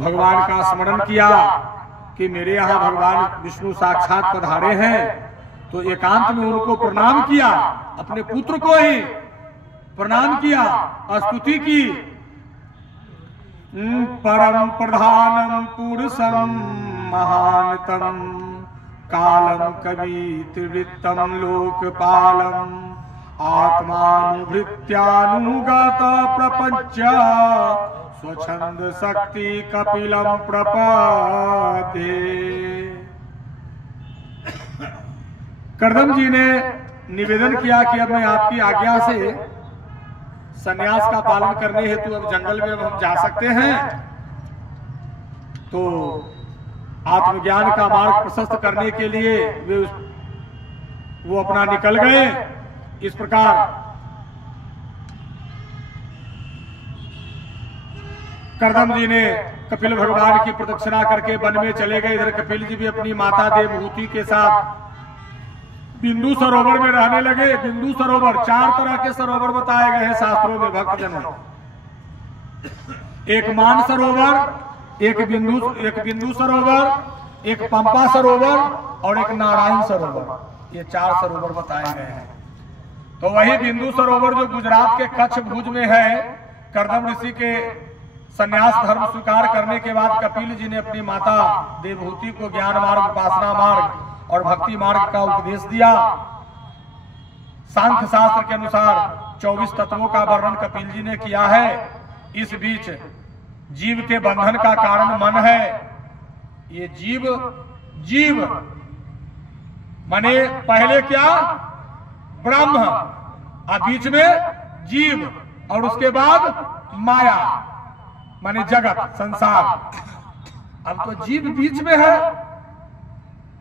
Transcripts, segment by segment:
भगवान का स्मरण किया कि मेरे यहाँ भगवान विष्णु साक्षात पधारे हैं, तो एकांत में उनको प्रणाम किया, अपने पुत्र को ही प्रणाम किया, स्तुति की। परम प्रधानम पुरुषम महानतम कालम कवितृवृत्तम लोकपालम आत्मानुभृत्यानुगत प्रपंच स्वच्छंद शक्ति कपिलम प्रपदे। कर्दम जी ने निवेदन किया कि अब मैं आपकी आज्ञा से संन्यास का पालन करने हेतु अब जंगल में हम जा सकते हैं। तो आत्मज्ञान का मार्ग प्रशस्त करने के लिए वो अपना निकल गए। इस प्रकार कर्दम जी ने कपिल भगवान की प्रदक्षिणा करके वन में चले गए। इधर कपिल जी भी अपनी माता देवहूति के साथ बिंदु सरोवर में रहने लगे। बिंदु सरोवर, 4 तरह के सरोवर बताए गए हैं शास्त्रों में भक्तजनों। एक मान सरोवर, एक बिंदु सरोवर, एक पंपा सरोवर और एक नारायण सरोवर। ये 4 सरोवर बताए गए हैं। तो वही बिंदु सरोवर जो गुजरात के कच्छ भुज में है, कर्दम ऋषि के संन्यास धर्म स्वीकार करने के बाद कपिल जी ने अपनी माता देवहूति को ज्ञान मार्ग, उपासना मार्ग और भक्ति मार्ग का उपदेश दिया। सांख्य शास्त्र के अनुसार 24 तत्वों का वर्णन कपिल जी ने किया है। इस बीच जीव के बंधन का कारण मन है। ये जीव माने पहले क्या? ब्रह्म, और बीच में जीव, और उसके बाद माया माने जगत, संसार। अब तो जीव बीच में है,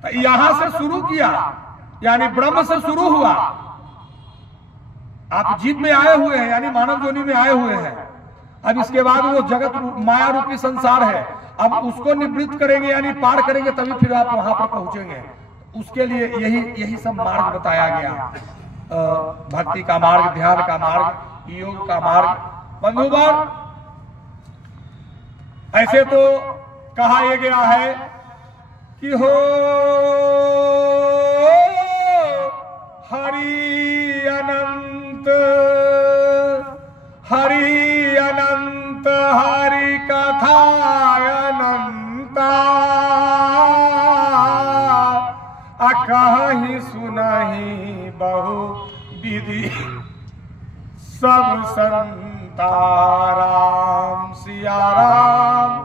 तो यहां से शुरू किया, यानी ब्रह्म से शुरू हुआ। आप जीव में आए हुए हैं, यानी मानव योनि में आए हुए हैं। अब इसके बाद वो जगत माया रूपी संसार है, अब उसको निवृत्त करेंगे, यानी पार करेंगे, तभी फिर आप वहां पर पहुंचेंगे। उसके लिए यही सब मार्ग बताया गया। भक्ति का मार्ग, ध्यान का मार्ग, योग का मार्ग। बंधुगण, ऐसे तो कहा यह गया है कि हो हरि अनंत, हरि अनंत, हरि कथा अनंता, कहीं सुनहि बहु विधि सब संता। राम सिया राम,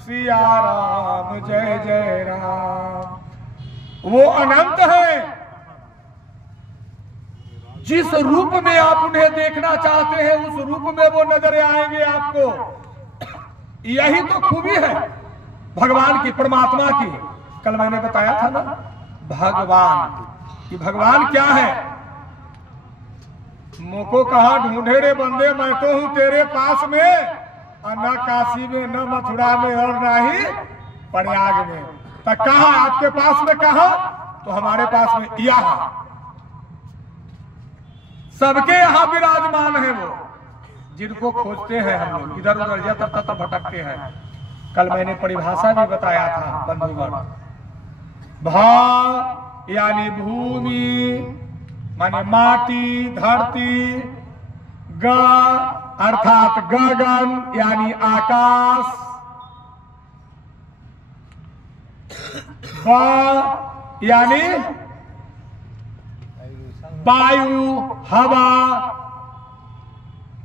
सिया राम, जय जय राम। वो अनंत है, जिस रूप में आप उन्हें देखना चाहते हैं उस रूप में वो नजर आएंगे आपको। यही तो खूबी है भगवान की, परमात्मा की। कल मैंने बताया था ना भगवान कि भगवान क्या है। मुझको कहा ढूंढे रे बंदे, मैं तो हूं तेरे पास में, न काशी में, न मथुरा में, और न ही प्रयाग में। तो कहा आपके पास में, कहा तो हमारे पास में यहाँ, सबके यहाँ विराजमान है वो, जिनको खोजते हैं हम लोग, इधर उधर यत्र तत्र भटकते हैं। कल मैंने परिभाषा भी बताया था बंधुगण। भा यानी भूमि माने माटी, धरती। ग अर्थात गगन यानी आकाश। ब यानी वायु, हवा।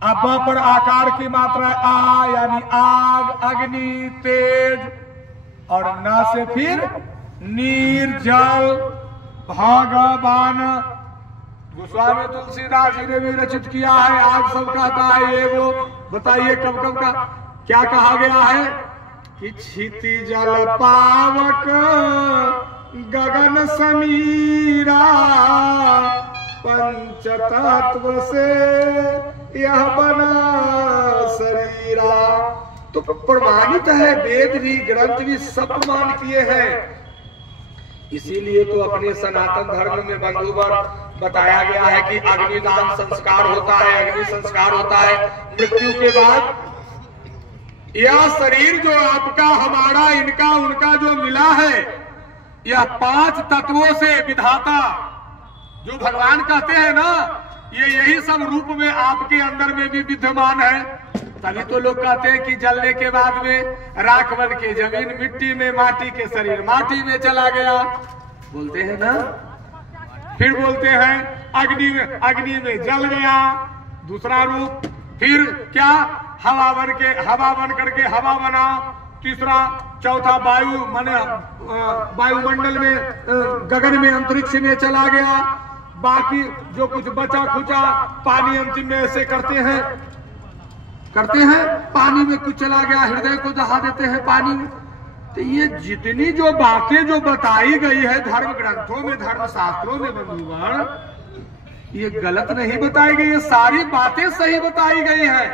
अब पर आकार की मात्रा आ यानी आग, अग्नि, तेज, और न से फिर नीर, जल। भगवान गोस्वामी तुलसीदास जी ने भी रचित किया है। आज सब कहता है ये वो, बताइए कब कब का क्या कहा गया है कि क्षिति जल पावक गगन समीरा, पंच तत्व से यह बना शरीरा। तो प्रमाणित है, वेद भी, ग्रंथ भी सब प्रमाण किए हैं। इसीलिए तो अपने सनातन धर्म में बंधुवर बताया गया है कि अग्निदान संस्कार होता है, अग्नि संस्कार होता है मृत्यु के बाद। यह शरीर जो आपका, हमारा, इनका, उनका जो मिला है, यह 5 तत्वों से विधाता जो भगवान कहते हैं ना, ये यही सब रूप में आपके अंदर में भी विद्यमान है। तभी तो लोग कहते हैं कि जलने के बाद में राख बन के जमीन, मिट्टी में, माटी के शरीर माटी में चला गया, बोलते हैं ना। फिर बोलते हैं अग्नि में जल गया, दूसरा रूप। फिर क्या, हवा बन करके हवा बना, तीसरा, चौथा वायु माने वायुमंडल में, गगन में, अंतरिक्ष में चला गया। बाकी जो कुछ बचा खुचा पानी अंतिम में ऐसे करते हैं, पानी में कुछ चला गया, हृदय को दहा देते हैं पानी में। तो ये जितनी जो बातें जो बताई गई है धर्म ग्रंथों में, धर्म शास्त्रों में बंधुगण, ये गलत नहीं बताई गई, ये सारी बातें सही बताई गई है।